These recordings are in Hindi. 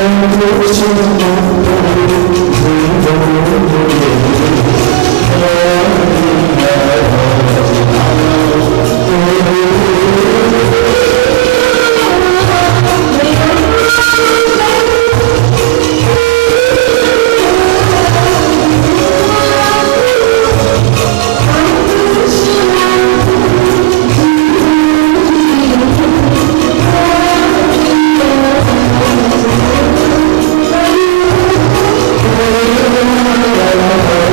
Thank you.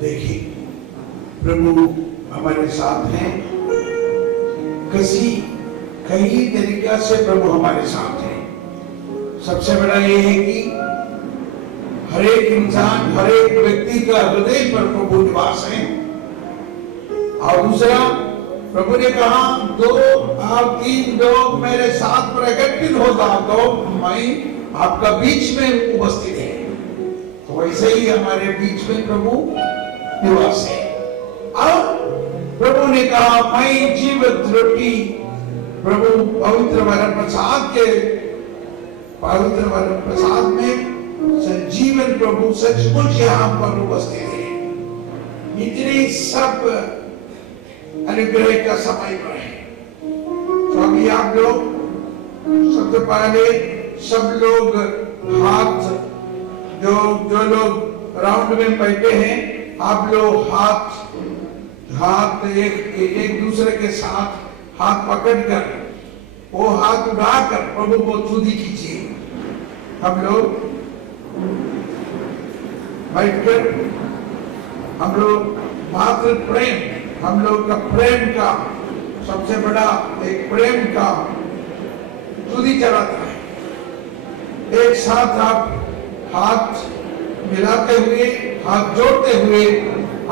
देखिए, प्रभु हमारे साथ हैं। कई तरीका से प्रभु हमारे साथ हैं। सबसे बड़ा ये है कि हर एक इंसान, हर एक व्यक्ति का हृदय पर प्रभु निवास है। और दूसरा, प्रभु ने कहा, 2 और 3 लोग मेरे साथ पर एकत्रित होता तो मैं आपका बीच में उपस्थित है। तो वैसे ही हमारे बीच में प्रभु निवास है। और प्रभु ने कहा, मैं जीवित रोटी, प्रभु पवित्र वरन प्रसाद में संजीवन प्रभु सचमुच यहाँ पर उपस्थित है। इतने सब अनुग्रह का समय पर है। तो अभी आप लोग सबसे पहले सब लोग हाथ, जो लोग राउंड में बैठे हैं, आप लोग हाथ एक दूसरे के साथ हाथ पकड़कर, वो हाथ उठाकर प्रभु को स्तुति कीजिए। हम लोग बैठकर, हम लोग मात्र प्रेम, हम लोग का प्रेम का सबसे बड़ा एक प्रेम का स्तुति चलाता है। एक साथ आप हाथ मिलाते हुए, हाथ जोड़ते हुए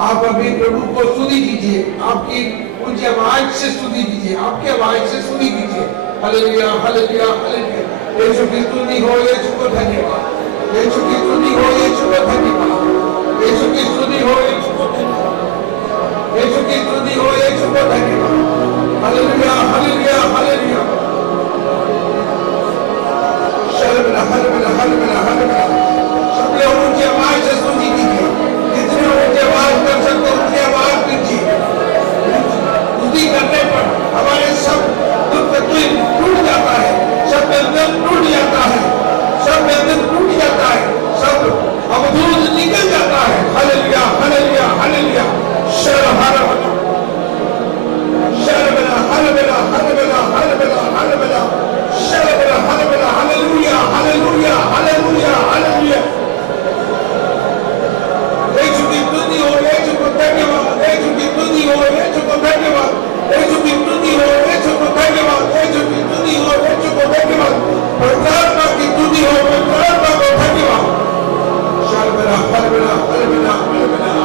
आप अभी प्रभु को स्तुति कीजिए। आपकी उनकी आवाज से स्तुति कीजिए, आपकी आवाज से स्तुति कीजिए। Hallelujah, hallelujah, hallelujah. यीशु की स्तुति हो, यीशु को धन्यवाद। यीशु की स्तुति हो, यीशु को धन्यवाद। यीशु की स्तुति हो, यीशु को धन्यवाद। यीशु की स्तुति हो, यीशु को धन्यवाद। Hallelujah, hallelujah, hallelujah. Hallelujah, hallelujah, hallelujah, hallelujah. सब लोग उनकी आवाज से स्तुति कीजिए। जितने उनकी आवाज कर सकते उनकी आवाज कीजिए। स्तुति करने पर हमारे सब दुख तकलीफ टूट जाता है, सब बंधन टूट जाता है, सब बंधन टूट जाता है, सब अवरोध निकल जाता है। Hallelujah, hallelujah, hallelujah. शर्महारा शर्मना हालेलुया, हालेलुया, हालेलुया, हालेलुया। शर्मना hallelujah, hallelujah, hallelujah, hallelujah, hallelujah. Yeshu की स्तुति हो, यीशु को धन्यवाद। यीशु की स्तुति हो, यीशु को धन्यवाद। यीशु की स्तुति हो, यीशु को धन्यवाद। यीशु की स्तुति हो, यीशु को धन्यवाद। परमात्मा की स्तुति हो, परमात्मा को धन्यवाद। शर्मना हालेलुया, हालेलुया, हालेलुया।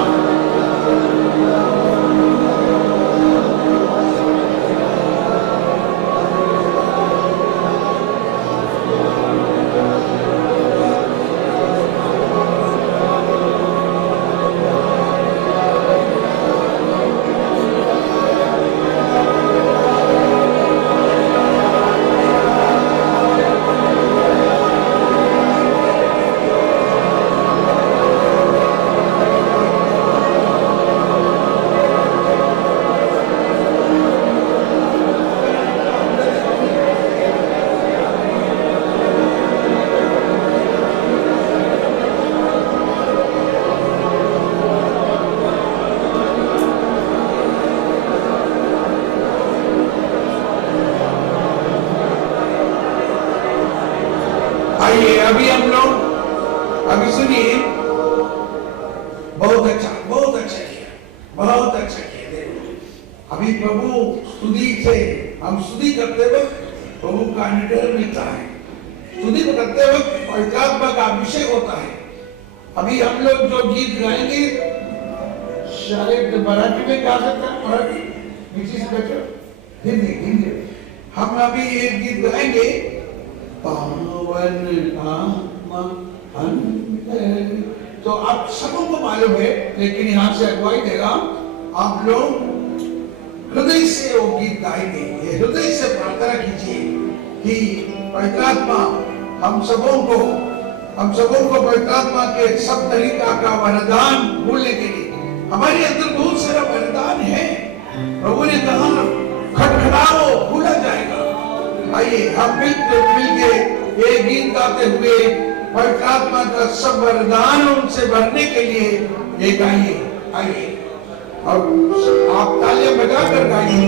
अभी हम लोग, अभी सुनिए, बहुत अच्छा किया, बहुत अच्छा किया। देखो, अभी प्रभु स्तुति से हम स्तुति करते वक्त प्रभु का अनुग्रह मिलता है। स्तुति करते वक्त पवित्र आत्मा का अभिषेक होता है। अभी हम लोग जो गीत गाएंगे, शायद मराठी में गा सकते हैं, मराठी, हिंदी। हम अभी एक गीत गाएंगे, पावन आत्मा अंतर। तो आप सबों को मालूम है, लेकिन यहाँ से अगुवाई देगा, आप लोग हृदय से वो गीत गाएंगे। ये हृदय से प्रार्थना कीजिए कि पवित्र आत्मा हम सबों को पवित्र आत्मा के सब तरीका का वरदान भूलने के लिए, हमारे अंदर बहुत सारा वरदान है। प्रभु ने कहा, खटखटाओ, भूला जाएगा। आइए हम मिलके ये गीत गाते हुए पवित्र आत्मा का सब वरदान उनसे भरने के लिए ये गाइए। आइए और आप तालियां बजाकर गाइए।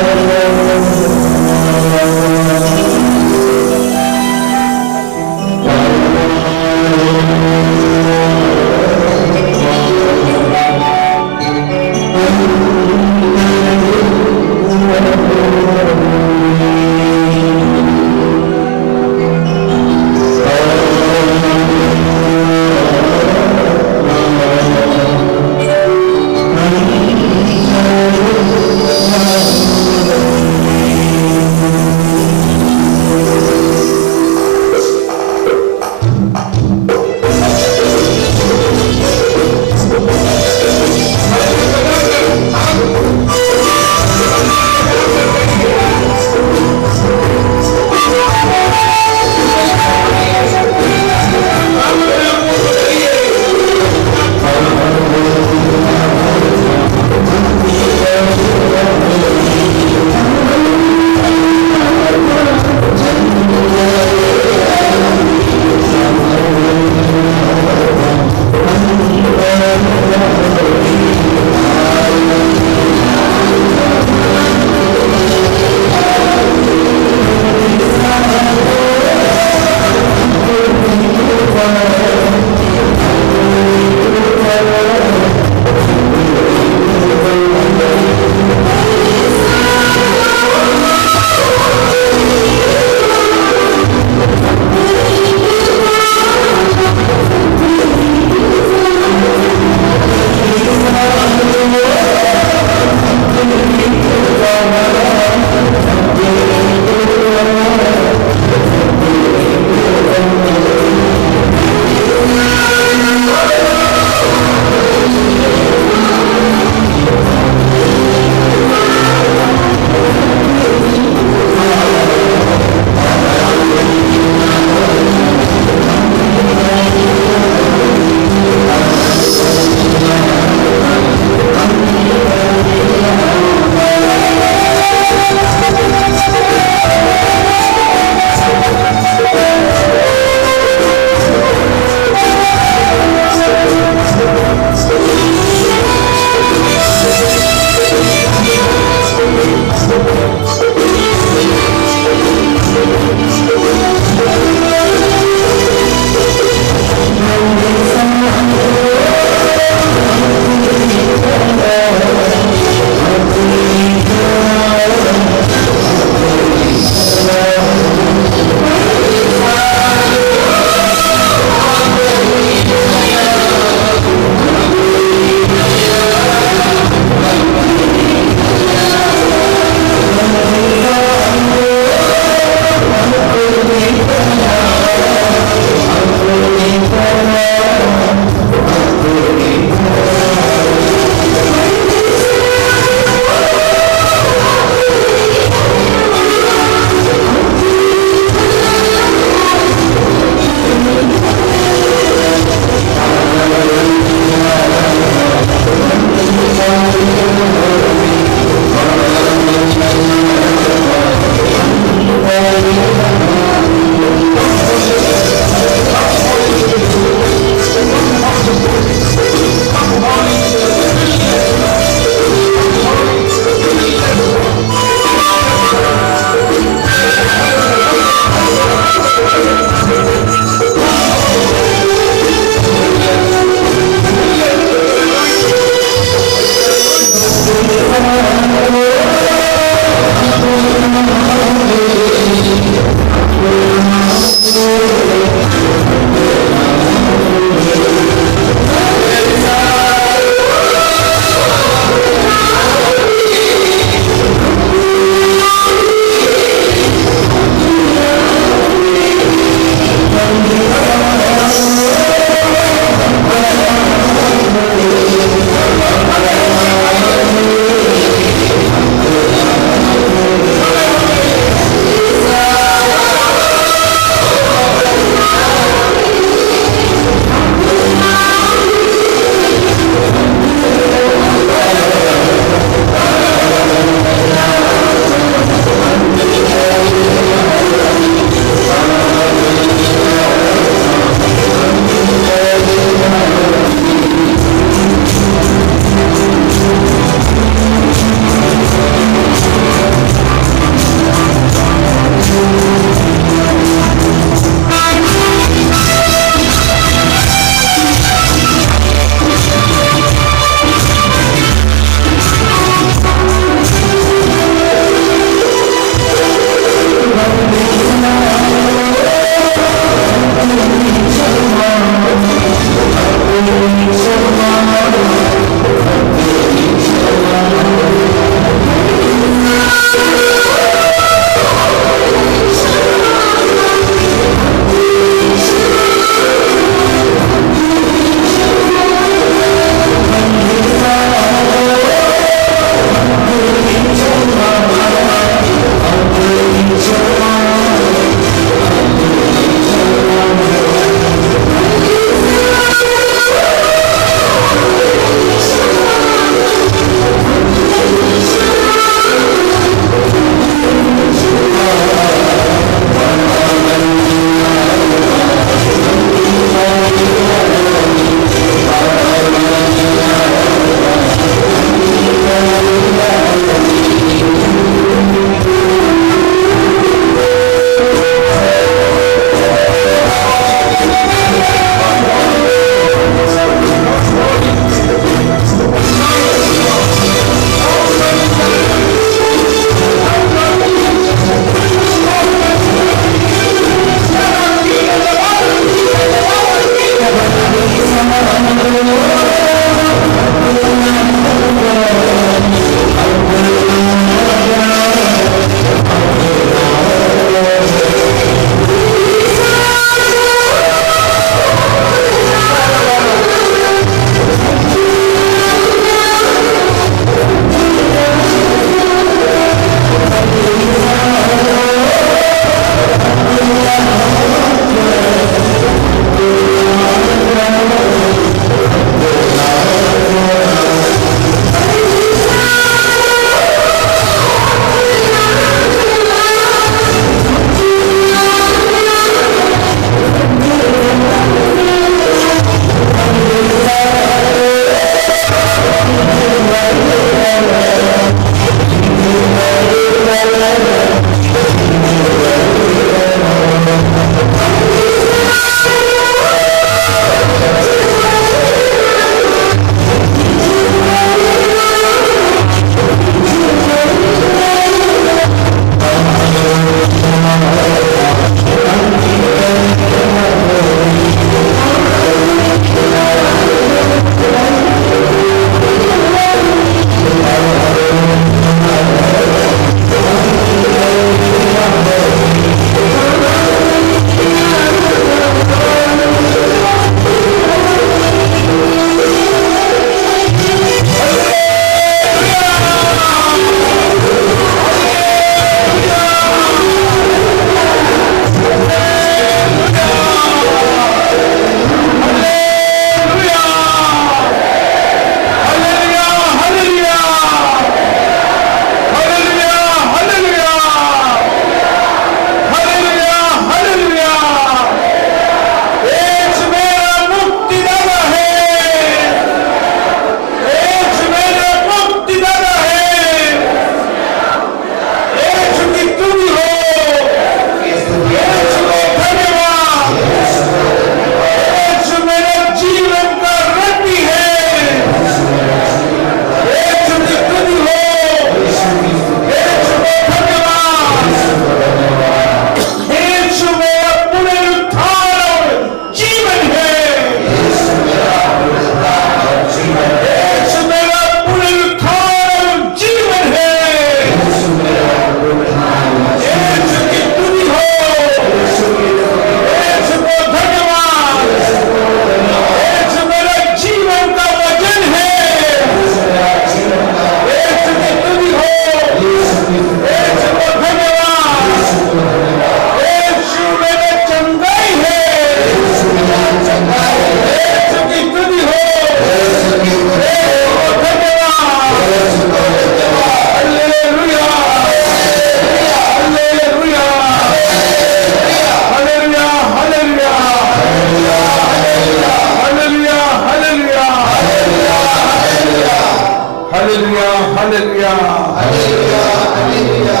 Hallelujah hallelujah hallelujah.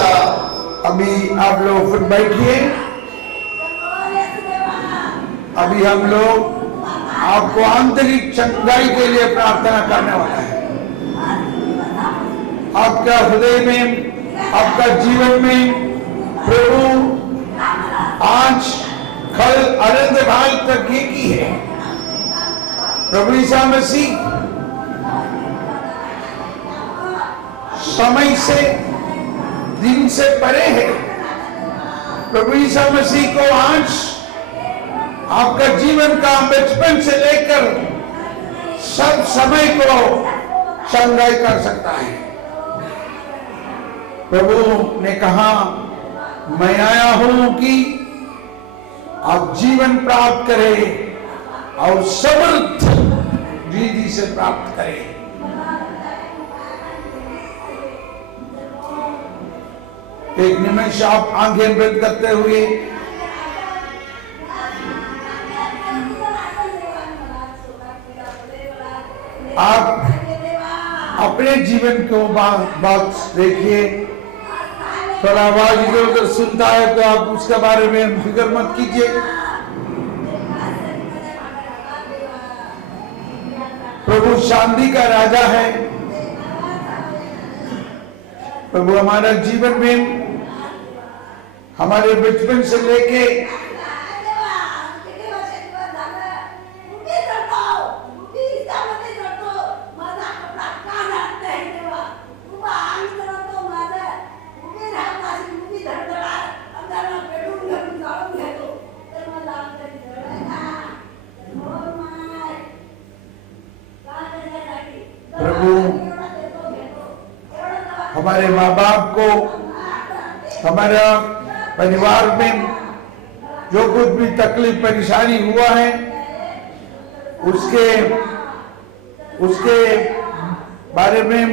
अभी आप लोग फिर बैठिए। अभी हम लोग आपको आंतरिक चंगाई के लिए प्रार्थना करने वाला है। आपका हृदय में, आपका जीवन में प्रभु आज कल अनंत काल तक ये की है। प्रभु ईसा मसीह समय से, दिन से परे है। प्रभु ईसा मसीह को आज आपका जीवन का बचपन से लेकर सब समय को चंगाई कर सकता है। प्रभु ने कहा, मैं आया हूं कि आप जीवन प्राप्त करें और समृद्ध रीति से प्राप्त करें। एक निमिष आप आंखें बंद करते हुए आप अपने जीवन को बात देखिए। थोड़ा आवाज इधर उधर सुनता है तो आप उसके बारे में फिक्र मत कीजिए। प्रभु शांति का राजा है। प्रभु हमारा जीवन में, हमारे बचपन से लेके हमारे माँ बाप को, हमारा परिवार में जो कुछ भी तकलीफ परेशानी हुआ है उसके बारे में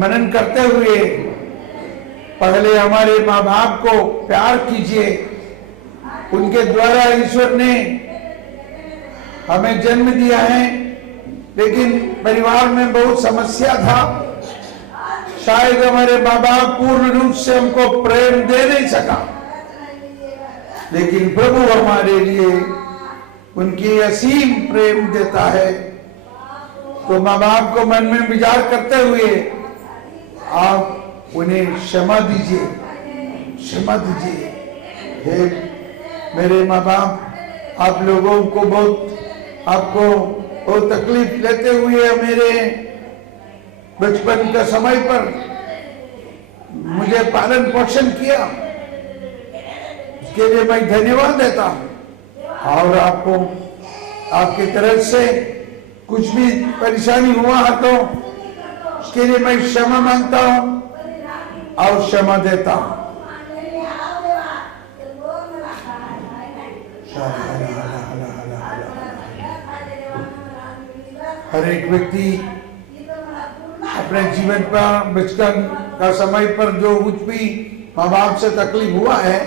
मनन करते हुए पहले हमारे माँ बाप को प्यार कीजिए। उनके द्वारा ईश्वर ने हमें जन्म दिया है, लेकिन परिवार में बहुत समस्या था। शायद हमारे माँ बाप पूर्ण रूप से हमको प्रेम दे नहीं सका, लेकिन प्रभु हमारे लिए उनकी असीम प्रेम देता है। तो माँ बाप को मन में विचार करते हुए आप उन्हें क्षमा दीजिए, क्षमा दीजिए। हे मेरे माँ बाप, आप लोगों को आपको बहुत तकलीफ लेते हुए मेरे बचपन का समय पर मुझे पालन पोषण किया, उसके लिए मैं धन्यवाद देता हूं। और आपको आपकी तरफ से कुछ भी परेशानी हुआ है तो उसके लिए मैं क्षमा मांगता हूं और क्षमा देता हूं। हर एक व्यक्ति अपने जीवन पर बचपन का समय पर जो कुछ भी माँ बाप से तकलीफ हुआ है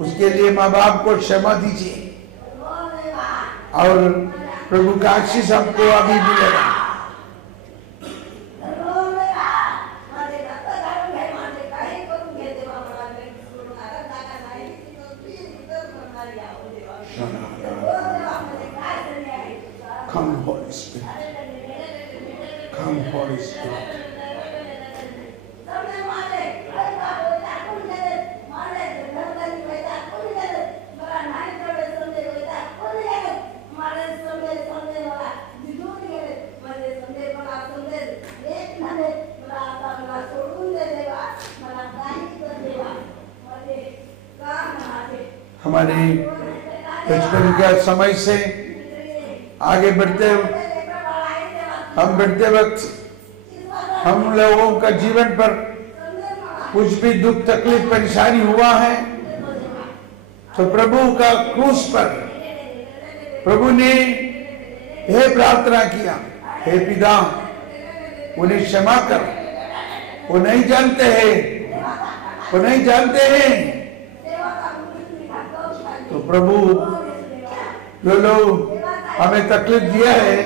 उसके लिए माँ बाप को क्षमा दीजिए और प्रभु का आशीष हमको अभी मिलेगा। Come Holy Spirit, come Holy Spirit. हमारे बचपन के समय से आगे बढ़ते वक्त हम लोगों का जीवन पर कुछ भी दुख तकलीफ परेशानी हुआ है तो प्रभु का क्रूस पर प्रभु ने यह प्रार्थना किया, हे पिता उन्हें क्षमा कर, वो नहीं जानते हैं। तो प्रभु जो लोग हमें तकलीफ दिया है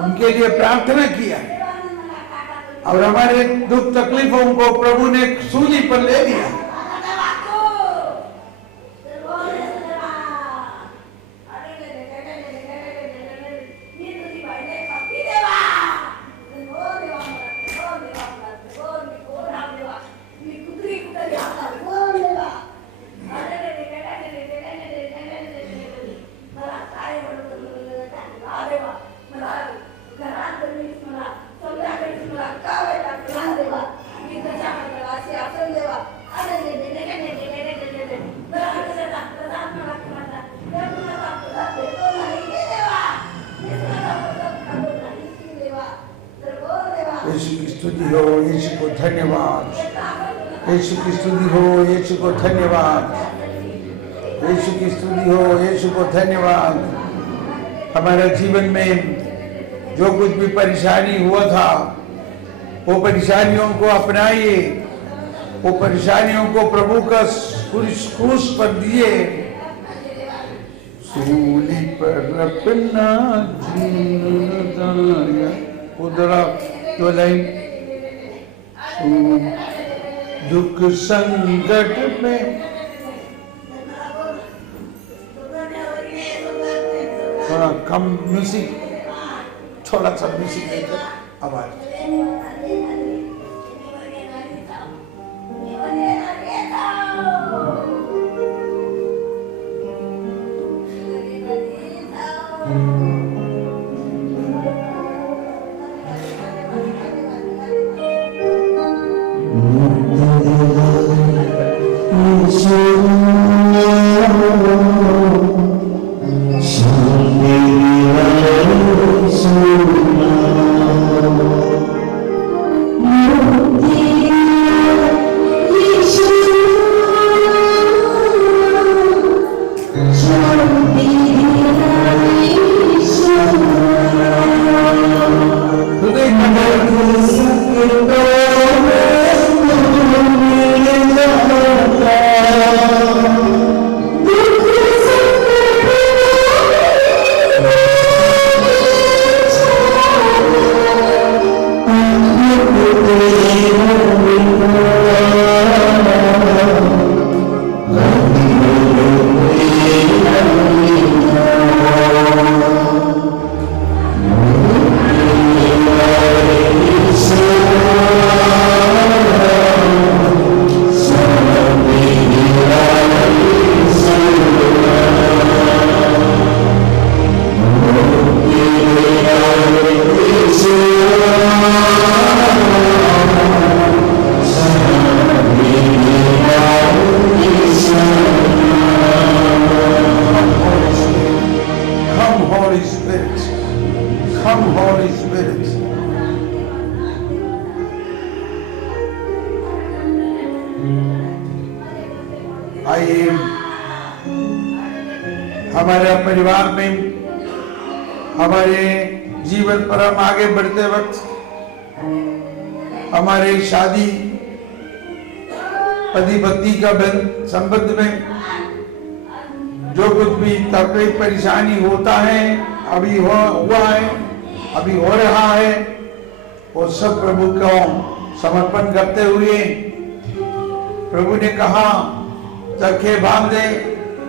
उनके लिए प्रार्थना किया और हमारे दुख तकलीफों को प्रभु ने सूली पर ले लिया। यीशु की स्तुति हो, यीशु को धन्यवाद। यीशु की स्तुति हो, यीशु को धन्यवाद। यीशु की स्तुति हो, यीशु को धन्यवाद। हमारे जीवन में जो कुछ भी परेशानी हुआ था, वो परेशानियों को अपनाइए, वो परेशानियों को प्रभु का क्रूस पर दिए। सूली पर अपना जीवन उधरा तो लाइन दुख संकट में थोड़ा कम म्यूजिक, थोड़ा सा म्यूजिक देकर आवाज। आइए हमारे परिवार में, हमारे जीवन पर हम आगे बढ़ते वक्त हमारे शादी पति पत्नी का संबंध में जो कुछ भी तकलीफ परेशानी होता है, अभी हुआ है, अभी हो रहा है, वो सब प्रभु को समर्पण करते हुए प्रभु ने कहा तखे बांधे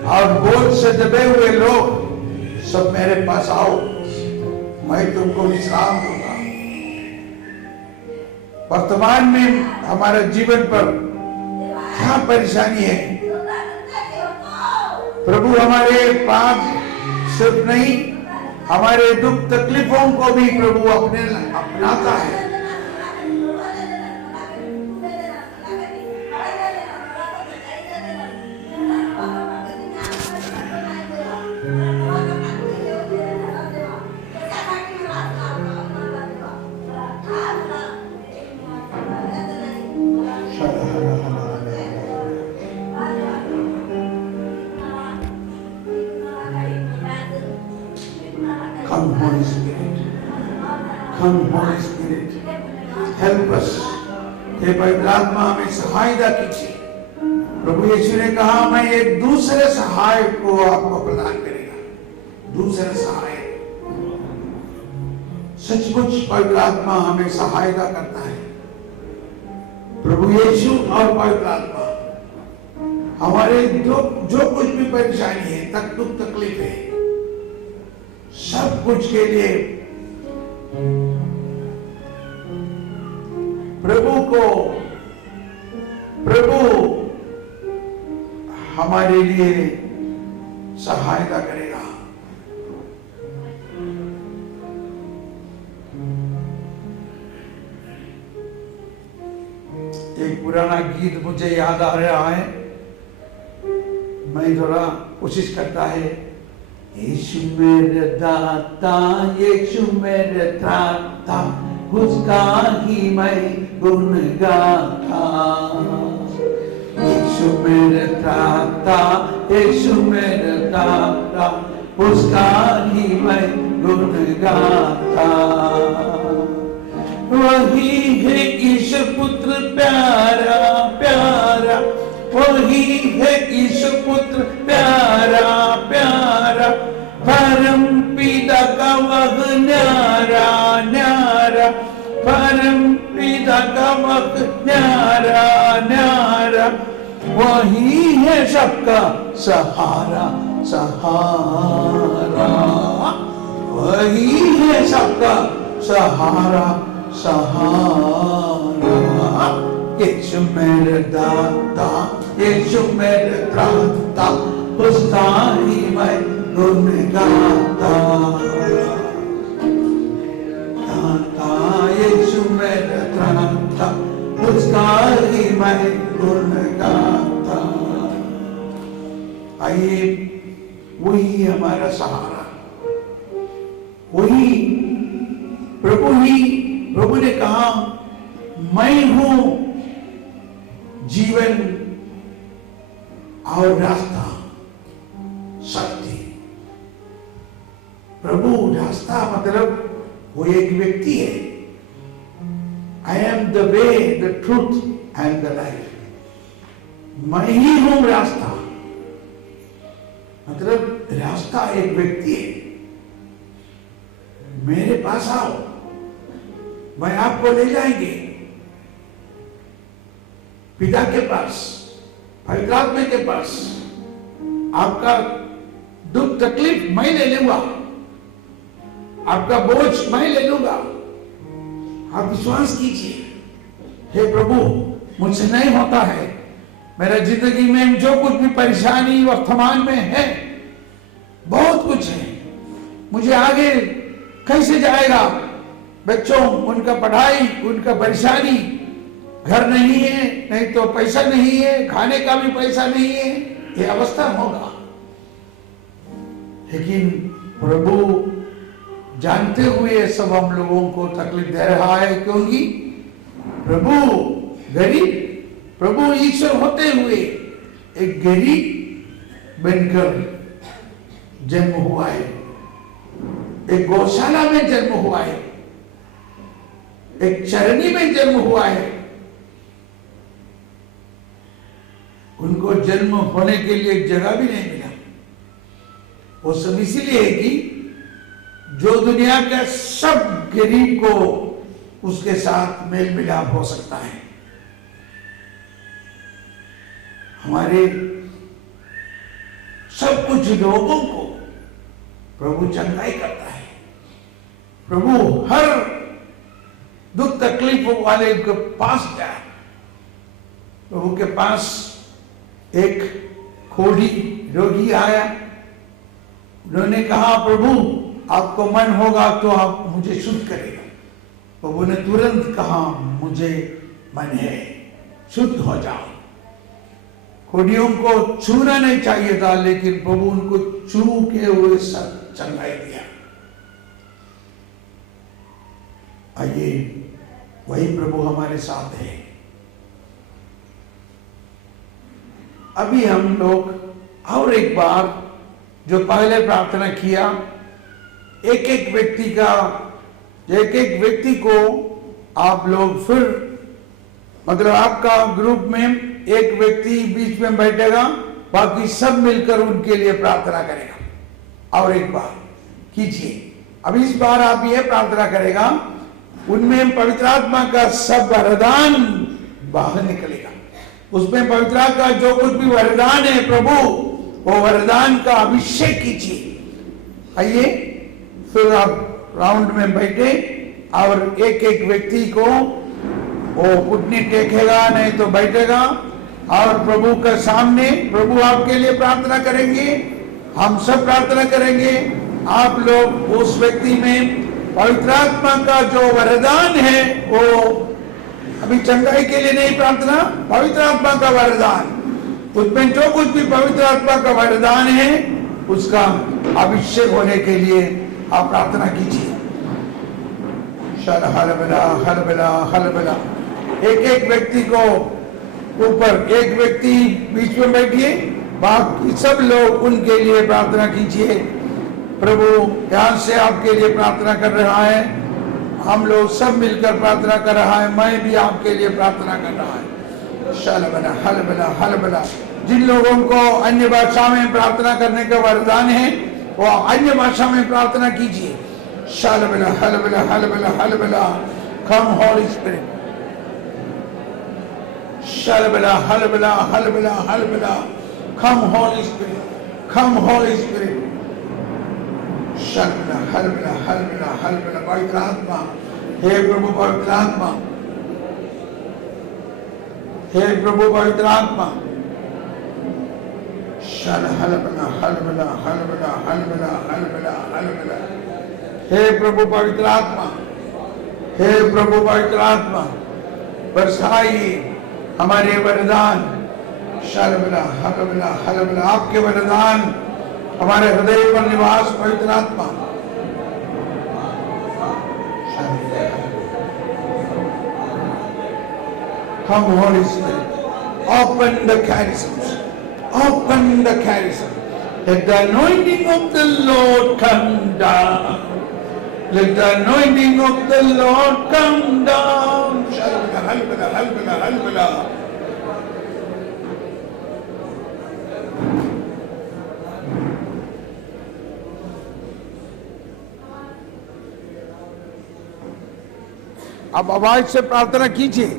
और बोझ से दबे हुए लोग सब मेरे पास आओ, मैं तुमको विश्राम दूंगा। वर्तमान में हमारे जीवन पर क्या परेशानी है, प्रभु हमारे पाप सिर्फ नहीं, हमारे दुख तकलीफों को भी प्रभु अपनाता है। Come Holy Spirit, come Holy Spirit, help us। हे पवित्र आत्मा हमें सहायता कीजिए। प्रभु यीशु ने कहा मैं एक दूसरे सहायक को आपको प्रदान करेगा। दूसरा सहायक सचमुच पवित्र आत्मा हमें सहायता करता है। प्रभु यीशु और पवित्र आत्मा हमारे जो कुछ भी परेशानी है, दुख तकलीफ है, सब कुछ के लिए प्रभु हमारे लिए सहायता करेगा। एक पुराना गीत मुझे याद आ रहा है, मैं थोड़ा कोशिश करता है। यीशु मेरे दाता, यीशु मेरे त्राता, उसका ही मैं गुण गाता। यीशु मेरे त्राता, यीशु मेरे दाता, उसका ही मैं गुण गाता। वही है ईश्वर पुत्र प्यारा प्यारा, वही है ईश्वर पुत्र प्यारा प्यारा, परम पिता का वह न्यारा न्यारा, परम पिता का वह न्यारा न्यारा, वही है सबका सहारा सहारा, वही है सबका सहारा सहारा। यीशु मेरे दाता, यीशु मेरे त्राता, उसका ही मैं गुण गाता। दाता यीशु मेरे त्राता, उसका ही मैं गुण गाता। आइए, वही हमारा सहारा, वही प्रभु ने कहा, मैं हूं जीवन और रास्ता सत्य। प्रभु रास्ता मतलब वो एक व्यक्ति है। I am the way, the truth and the life. मैं ही हूं रास्ता, मतलब रास्ता एक व्यक्ति है। मेरे पास आओ, मैं आपको ले जाएंगे पिता के पास, पवित्र आत्मा के पास। आपका दुख तकलीफ मैं ले लूंगा, आपका बोझ मैं ले लूंगा। आप विश्वास कीजिए, हे प्रभु मुझसे नहीं होता है, मेरा जिंदगी में जो कुछ भी परेशानी वर्तमान में है, बहुत कुछ है, मुझे आगे कैसे जाएगा? बच्चों, उनका पढ़ाई, उनका परेशानी, घर नहीं है, नहीं तो पैसा नहीं है, खाने का भी पैसा नहीं है, ये अवस्था होगा। लेकिन प्रभु जानते हुए सब हम लोगों को तकलीफ दे रहा है, क्योंकि प्रभु गरीब, प्रभु ईश्वर होते हुए एक गरीब बनकर जन्म हुआ है, एक गौशाला में जन्म हुआ है, एक चरनी में जन्म हुआ है। उनको जन्म होने के लिए एक जगह भी नहीं मिला। वो सब इसीलिए है कि जो दुनिया के सब गरीब को उसके साथ मेल मिलाप हो सकता है। हमारे सब कुछ लोगों को प्रभु चंगाई करता है। प्रभु हर दुख तकलीफ वाले के पास जाए। प्रभु के पास एक खोड़ी रोगी आया, उन्होंने कहा, प्रभु आपको मन होगा तो आप मुझे शुद्ध करेगा। प्रभु ने तुरंत कहा, मुझे मन है, शुद्ध हो जाओ। खोड़ियों को छूना नहीं चाहिए था, लेकिन प्रभु उनको छू के हुए सब चंगाई दिया। आइए, वही प्रभु हमारे साथ है। अभी हम लोग और एक बार जो पहले प्रार्थना किया, एक एक व्यक्ति को आप लोग फिर, मतलब आपका ग्रुप में एक व्यक्ति बीच में बैठेगा, बाकी सब मिलकर उनके लिए प्रार्थना करेगा। और एक बार कीजिए। अब इस बार आप ये प्रार्थना करेगा, उनमें पवित्र आत्मा का सब वरदान बाहर निकलेगा। उसमें पवित्र आत्मा का जो कुछ भी वरदान है प्रभु, वो वरदान का अभिषेक कीजिए। आइए फिर आप राउंड में बैठे और एक एक व्यक्ति को वो घुटने टेकेगा, नहीं तो बैठेगा और प्रभु के सामने प्रभु आपके लिए प्रार्थना करेंगे, हम सब प्रार्थना करेंगे। आप लोग उस व्यक्ति में पवित्र आत्मा का जो वरदान है, वो अभी चंगाई के लिए नहीं प्रार्थना, पवित्र आत्मा का वरदान, उसमें जो कुछ भी पवित्र आत्मा का वरदान है उसका अभिषेक होने के लिए आप प्रार्थना कीजिए। हलबला हलबला हलबला। एक एक व्यक्ति को ऊपर, एक व्यक्ति बीच में बैठिए, बाकी सब लोग उनके लिए प्रार्थना कीजिए। प्रभु ध्यान से आपके लिए प्रार्थना कर रहा है, हम लोग सब मिलकर प्रार्थना कर रहा है, मैं भी आपके लिए प्रार्थना कर रहा है। शलबला हलबला हलबला। जिन लोगों को अन्य भाषा में प्रार्थना करने का वरदान है वो अन्य भाषा में प्रार्थना कीजिए। शलबला हलबला हलबला हलबला। कम होली स्पिरिट। शलबला हलबला हलबला हलबला। कम होली स्पिरिट, कम होली स्पिरिट। शलबला हलबला हलबला हलबला। पवित्र आत्मा, हे प्रभु पवित्र आत्मा, हे प्रभु पवित्र आत्मा। शल हलबला हलबला हलबला हलबला हलबला हलबला। हे प्रभु पवित्र आत्मा, हे प्रभु पवित्र आत्मा, बरसाइए हमारे वरदान। शलबला हलबला हलबला। आपके वरदान हमारे हृदय पर निवास पवित्र आत्मा। Come Holy Spirit, open the charisms, open the charism. Let the anointing of the Lord come down. Let the anointing of the Lord come down. Halbala, halbala, halbala, halbala. अब आवाज से प्रार्थना कीजिए।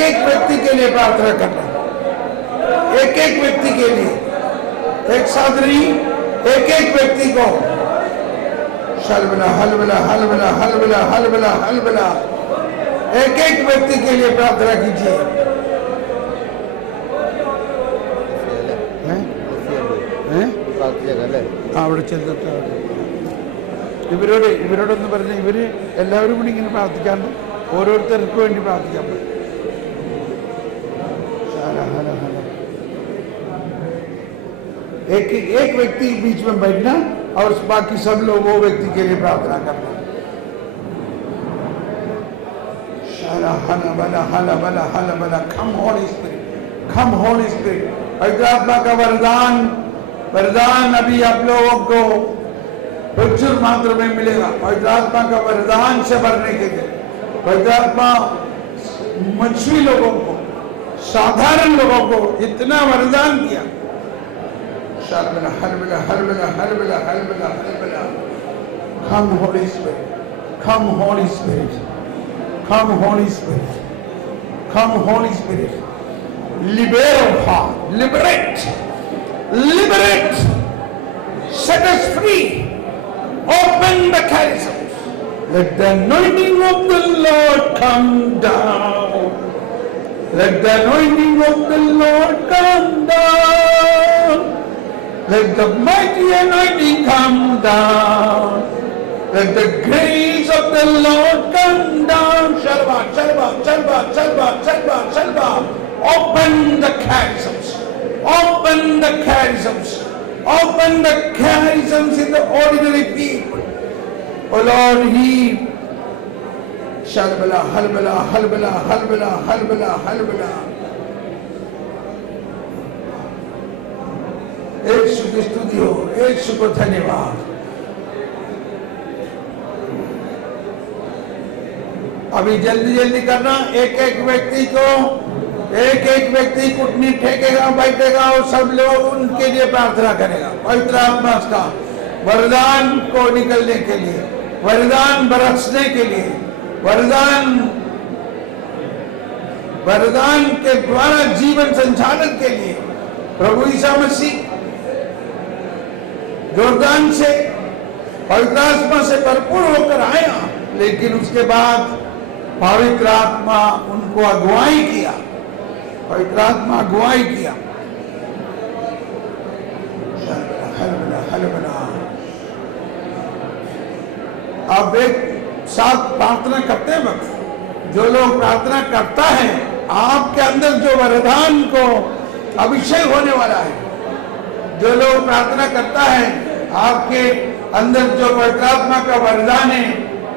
एक व्यक्ति के लिए प्रार्थना करना, एक एक व्यक्ति के लिए, एक साथ नहीं, एक एक व्यक्ति को। शलबला हलबला हलबला हलबला हलबला हलबला। एक एक व्यक्ति के लिए प्रार्थना कीजिए। അവിടെ ചെന്നിട്ട് ഇവരോടൊന്ന് പറഞ്ഞ് ഇവര് എല്ലാവരും കൂടി ഇങ്ങനെ പ്രാർത്ഥിക്കാണ്ട് ഓരോരുത്തർക്ക് വേണ്ടി പ്രാർത്ഥിക്കാൻ പറ്റും। एक व्यक्ति बीच में बैठना और बाकी सब लोग वो व्यक्ति के लिए प्रार्थना करना। Come Holy Spirit, come Holy Spirit। पवित्र आत्मा का वरदान, वरदान अभी आप लोगों को प्रचुर मात्रा में मिलेगा। पवित्र आत्मा का वरदान से भरने के लिए पवित्र आत्मा मछली लोगों को, साधारण लोगों को इतना वरदान किया। हलबला हलबला हलबला हलबला हलबला हलबला। Come Holy Spirit, come Holy Spirit, come Holy Spirit, come Holy Spirit। Liberate, liberate, set us free, open the charisms. Let the anointing of the Lord come down. Let the anointing of the Lord come down. Let the mighty anointing come down. Let the grace of the Lord come down. Shalva, shalva, shalva, shalva, shalva, shalva. Open the charisms. Open the charisms. Open the charisms in the ordinary people. Oh Lord, heal. Shalbala, halbala, halbala, halbala, halbala, halbala. यीशु की स्तुति हो, यीशु को धन्यवाद। अभी जल्दी जल्दी करना, एक एक व्यक्ति कुटनी फेंकेगा, बैठेगा और सब लोग उनके लिए प्रार्थना करेगा। पवित्र आत्मा का वरदान को निकलने के लिए, वरदान बरसने के लिए, वरदान के द्वारा जीवन संचालन के लिए प्रभु ईसा मसीह जोरदान से पवित्र आत्मा से भरपूर होकर आया, लेकिन उसके बाद पवित्र आत्मा उनको अगुवाई किया, पवित्र आत्मा अगुवाई किया। अब एक साथ प्रार्थना करते वक्त जो लोग प्रार्थना करता है, आपके अंदर जो वरदान को अभिषेक होने वाला है, जो लोग प्रार्थना करता है, आपके अंदर जो पवित्र आत्मा का वरदान है,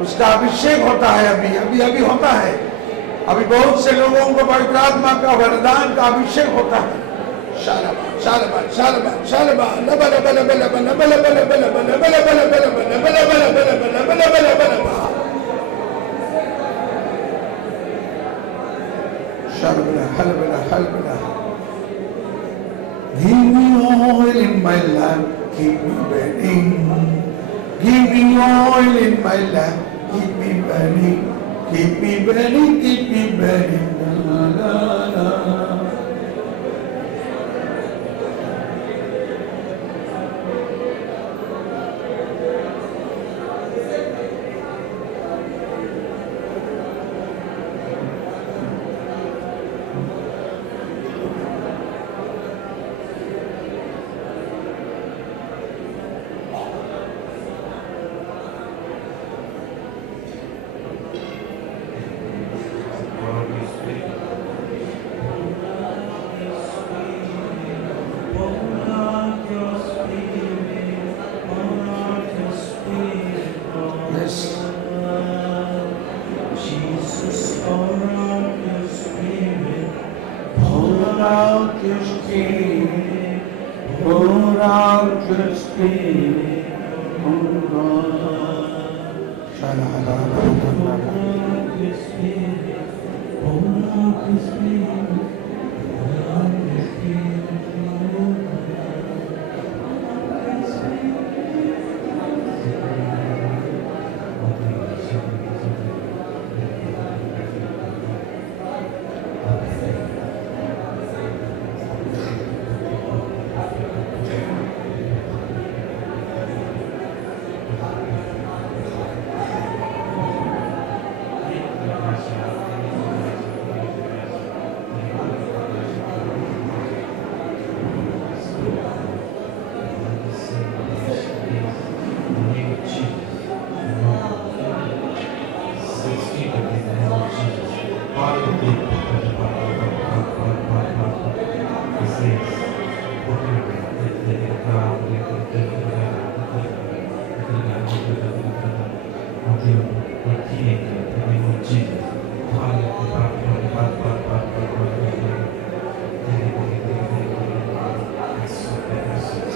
उसका अभिषेक होता है। अभी होता है। अभी बहुत से लोगों को पवित्र आत्मा का वरदान का अभिषेक होता है। शालबा शालबा शालबा शालबा लबा लबा लबा लबा लबा लबा लबा लबा लबा लबा लबा लबा लबा लबा लबा लबा लबा शालबा Halba Halba. Give me oil in my lamp, keep me burning. Give me oil in my lamp, keep me burning. Keep me burning, keep me burning. La, la, la.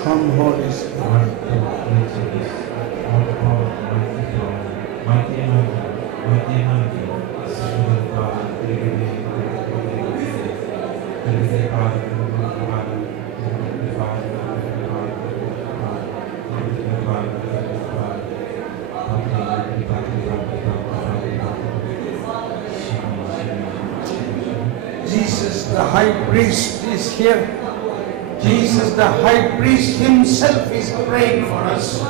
Come, Holy Spirit. Jesus, the high priest, is here. Jesus, the high priest himself, is praying for us.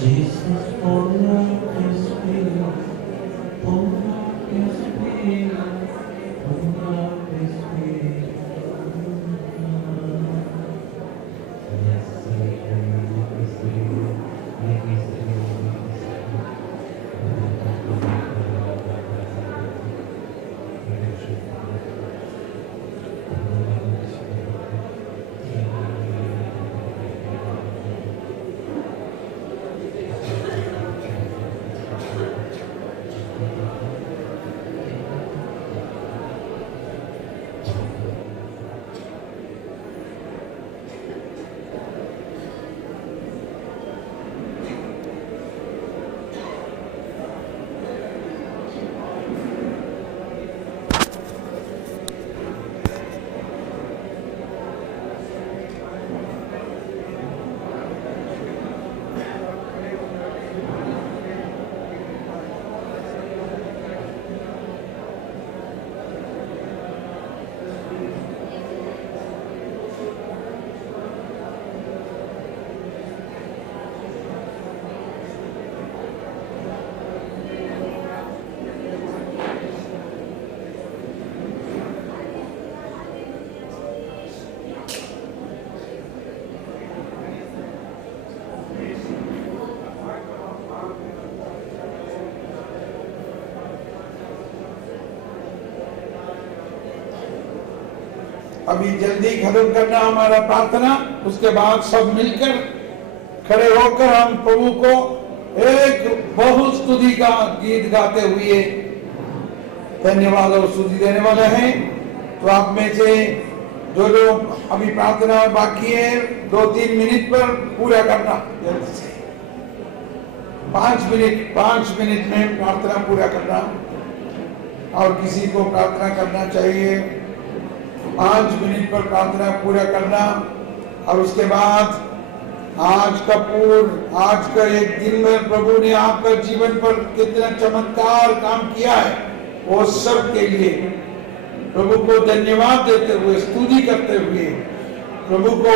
Jesus, pour out your spirit, pour out your spirit. अभी जल्दी खत्म करना हमारा प्रार्थना, उसके बाद सब मिलकर खड़े होकर हम प्रभु को एक बहुत स्तुति का गीत गाते हुए धन्यवाद और स्तुति देने वाले हैं। तो आप में से जो लोग अभी प्रार्थना बाकी है 2-3 मिनट पर पूरा करना जल्दी से, 5 मिनट में प्रार्थना पूरा करना। और किसी को प्रार्थना करना चाहिए 5 मिनट पर प्रार्थना पूरा करना। और उसके बाद आज का एक दिन में प्रभु ने आपका जीवन पर कितना चमत्कार काम किया है, वो सब के लिए प्रभु को धन्यवाद देते हुए, स्तुति करते हुए प्रभु को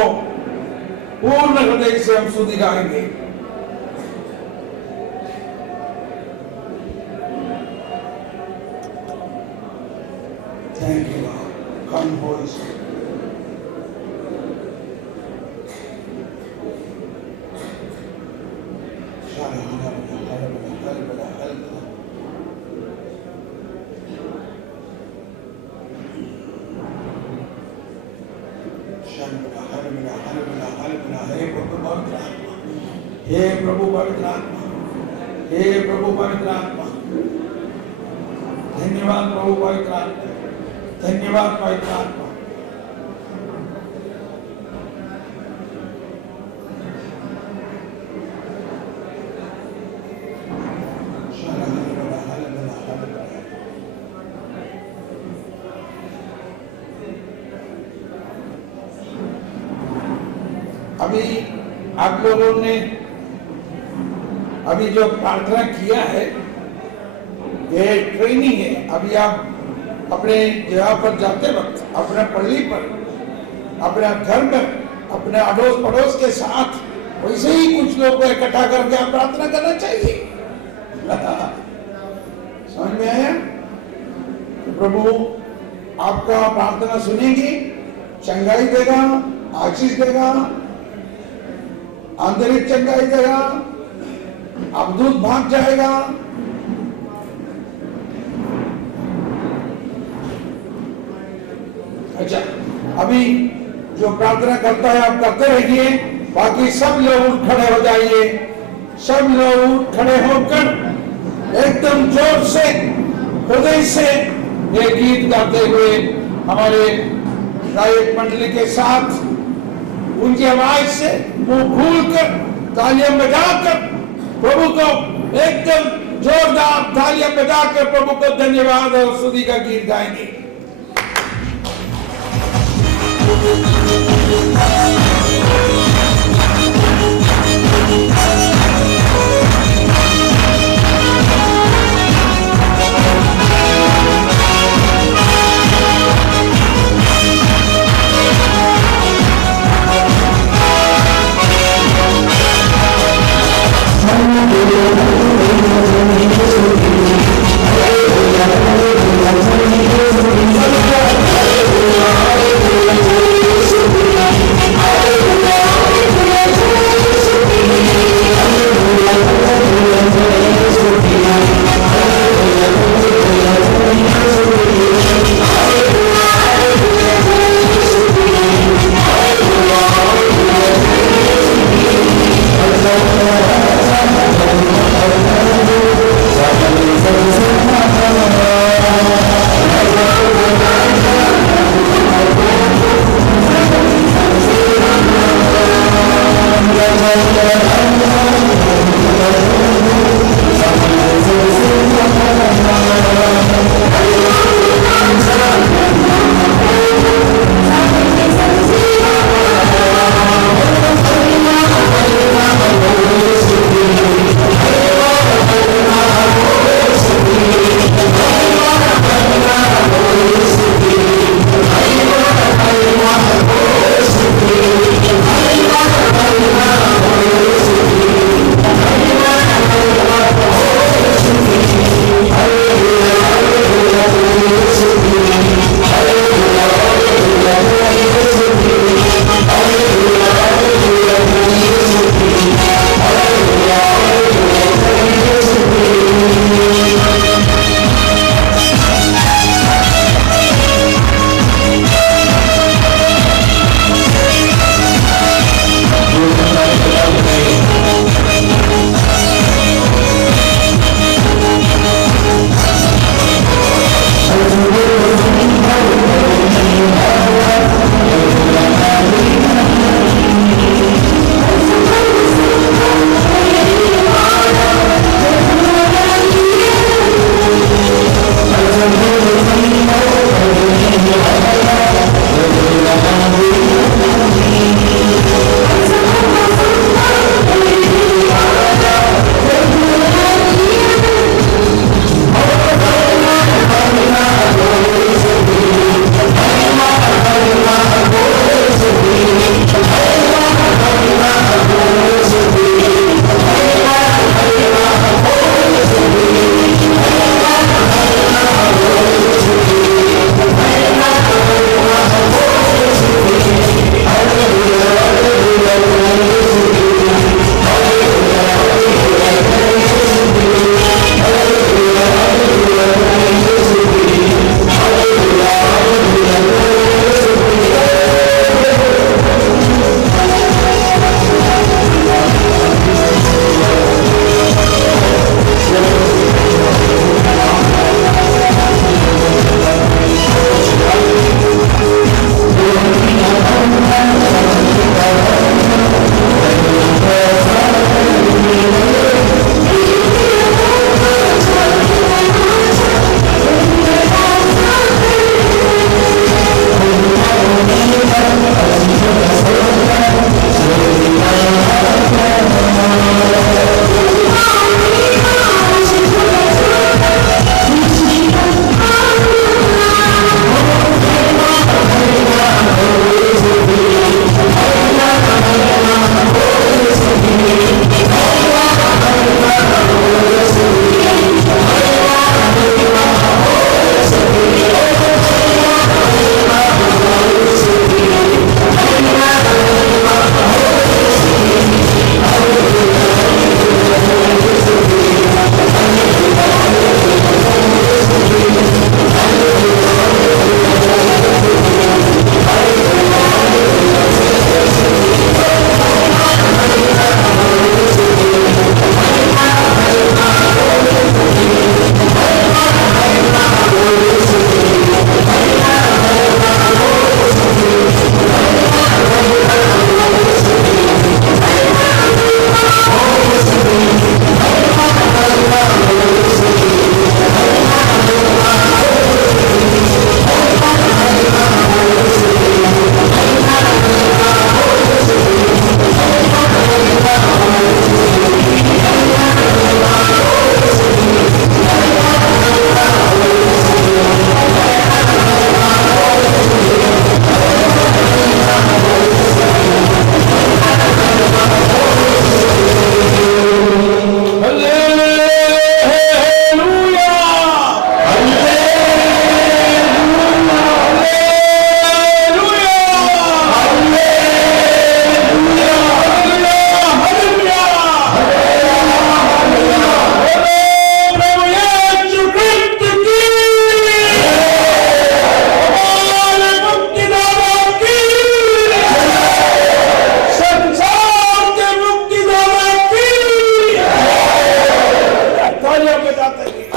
पूर्ण हृदय से हम स्तुति गाएंगे। Thank you Lord, come voice. हे प्रभु पवित्र आत्मा, हे प्रभु पवित्र आत्मा, धन्यवाद प्रभु पवित्र आत्मा, धन्यवाद पवित्र आत्मा। अभी आप लोगों ने अभी जो प्रार्थना किया है ये ट्रेनिंग है। अभी आप अपने जगह पर जाते वक्त, अपने पल्ली पर, अपने घर पर, अपने अड़ोस पड़ोस के साथ वैसे ही कुछ लोग को इकट्ठा करके आप प्रार्थना करना चाहिए। समझ में आया? तो प्रभु आपका प्रार्थना सुनेंगे, चंगाई देगा, आशीष देगा, आंतरिक चंगाई देगा, अवधूत भाग जाएगा। अच्छा, अभी जो प्रार्थना करता है आप करते रहिए, बाकी सब लोग उठ खड़े हो जाइए। सब लोग उठ खड़े होकर एकदम जोर से, हृदय से ये गीत गाते हुए हमारे गायक मंडली के साथ उनकी आवाज से मुंह खोलकर तालियां बजाकर प्रभु को एकदम जोरदार तालियां बजाकर प्रभु को धन्यवाद और स्तुति का गीत गाएंगे।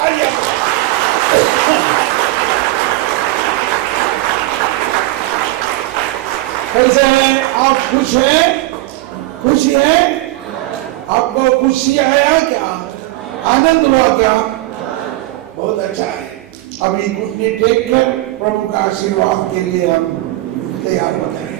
आइए। कैसे हैं आप? खुश हैं? खुशी है? आपको खुशी आया क्या? आनंद हुआ क्या? बहुत अच्छा है। अभी घुटने टेक कर प्रभु का आशीर्वाद के लिए हम तैयार हो जाएंगे।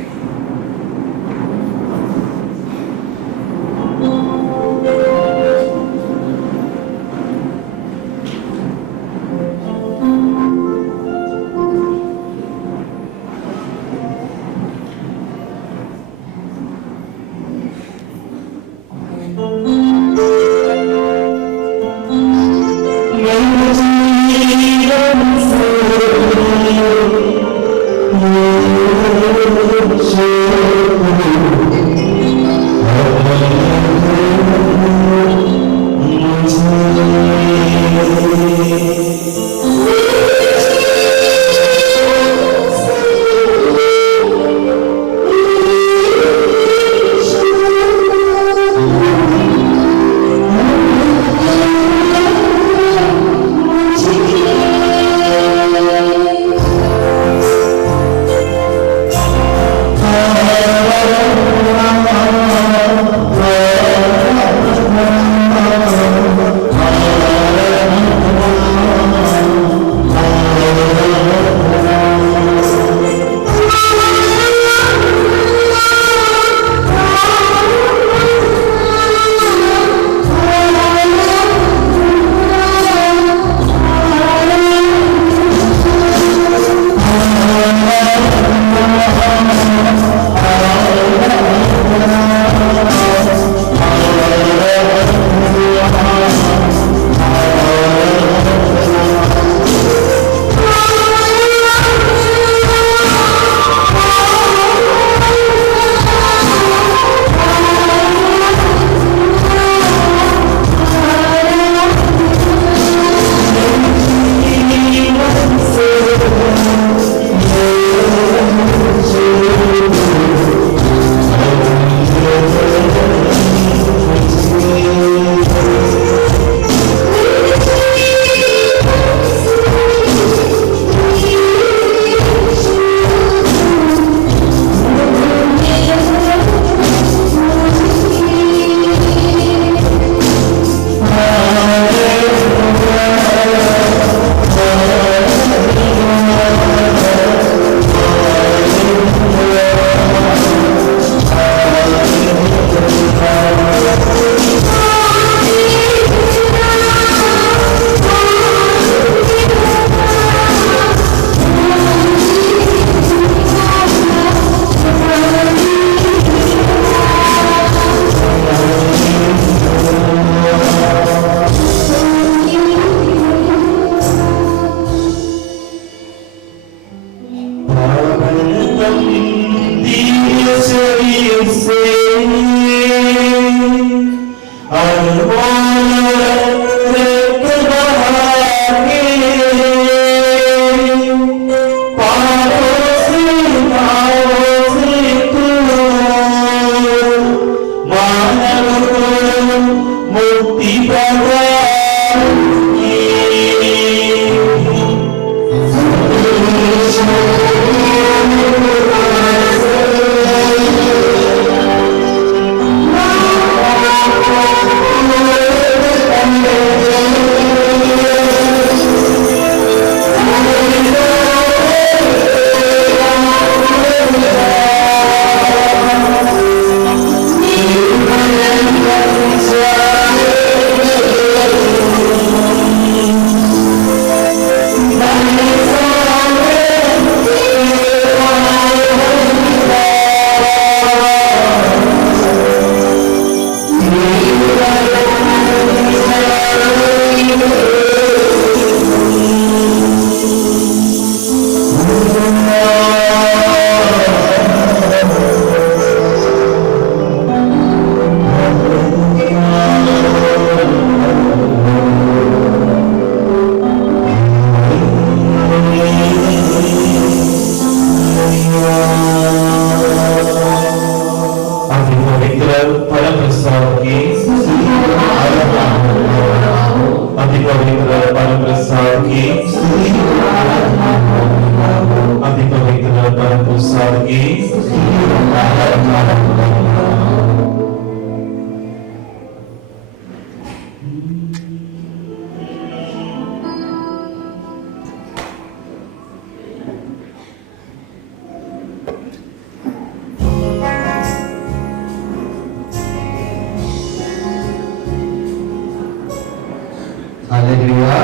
Hallelujah,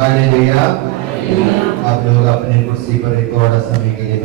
hallelujah. आप लोग अपने कुर्सी पर एक थोड़ा समय के लिए